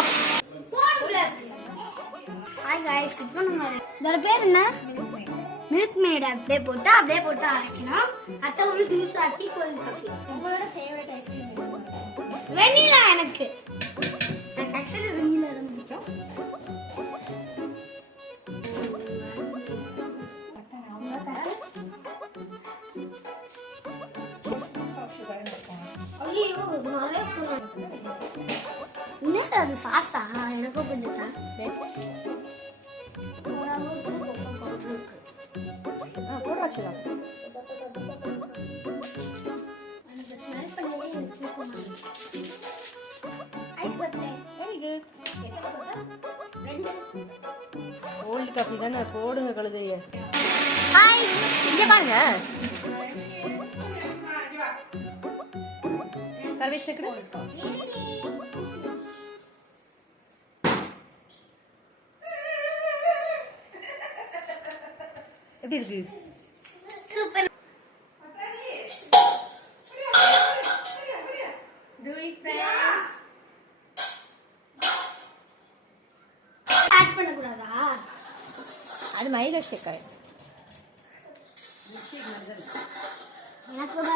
Of. Hi guys, இப்போ நம்ம இதோட பேர் என்ன? Milk mat. அப்படியே போட்டு அரைக்கணும். அத்தை ஒரு ஜூஸ் ஆக்கி கோல்ட் காஃபி. உங்களோட ஃபேவரட் ஐஸ்கிரீம் வெனிலா. எனக்கு ஆக்சுவலி வெனிலா தான் பிடிக்கும். ஐயோ நிறைய என்னடா அது சாஸா? எனக்கும் கொஞ்சம் தான். போட வச்சலாம். கோல்ட் காஃபி தானே போடுங்க கழுதைய. ஹாய், இங்க பாருங்க. சர்வீஸ் இருக்குடா. எப்படி இருக்கு? சூப்பர். ஆட் பண்ண கூடாதா? அது மைதா ஷேக். எனக்கு கூட